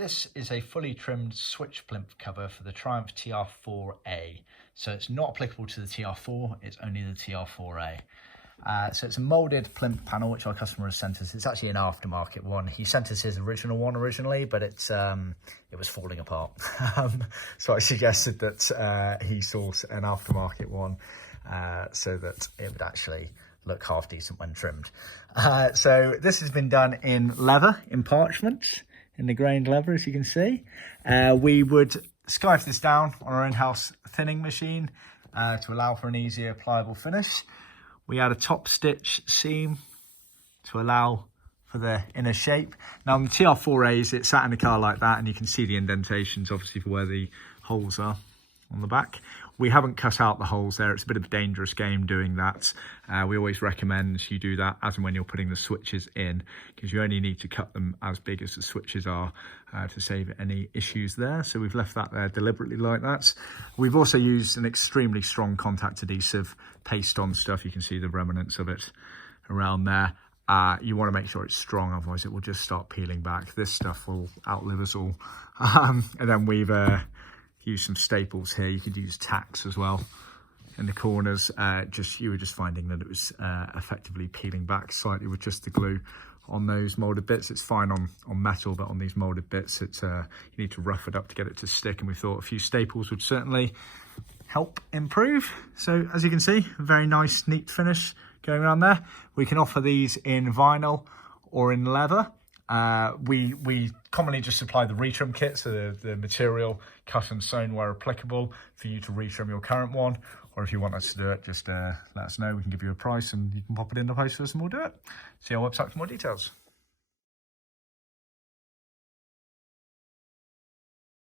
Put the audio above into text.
This is a fully trimmed switch plinth cover for the Triumph TR4A. So it's not applicable to the TR4, it's only the TR4A. So it's a moulded plinth panel, which our customer has sent us. It's actually an aftermarket one. He sent us his original one originally, but it was falling apart. So I suggested that he source an aftermarket one so that it would actually look half decent when trimmed. So this has been done in leather, in parchment, in the grained leather, as you can see. We would scarf this down on our in-house thinning machine to allow for an easier pliable finish. We add a top stitch seam to allow for the inner shape. Now on the TR4As, it's sat in the car like that, and you can see the indentations obviously for where the holes are on the back. We haven't cut out the holes there. It's a bit of a dangerous game doing that. We always recommend you do that as and when you're putting the switches in, because you only need to cut them as big as the switches are to save any issues there. So we've left that there deliberately like that. We've also used an extremely strong contact adhesive paste on stuff. You can see the remnants of it around there. You want to make sure it's strong, otherwise it will just start peeling back. This stuff will outlive us all. And then we've use some staples here. You could use tacks as well in the corners. You were just finding that it was effectively peeling back slightly with just the glue on those molded bits. It's fine on metal, but on these molded bits, it's you need to rough it up to get it to stick, and we thought a few staples would certainly help improve. So as you can see, a very nice, neat finish going around there. We can offer these in vinyl or in leather. We commonly just supply the re-trim kit, so the material cut and sewn where applicable for you to re-trim your current one. Or if you want us to do it, just let us know. We can give you a price and you can pop it in the post for us and we'll do it. See our website for more details.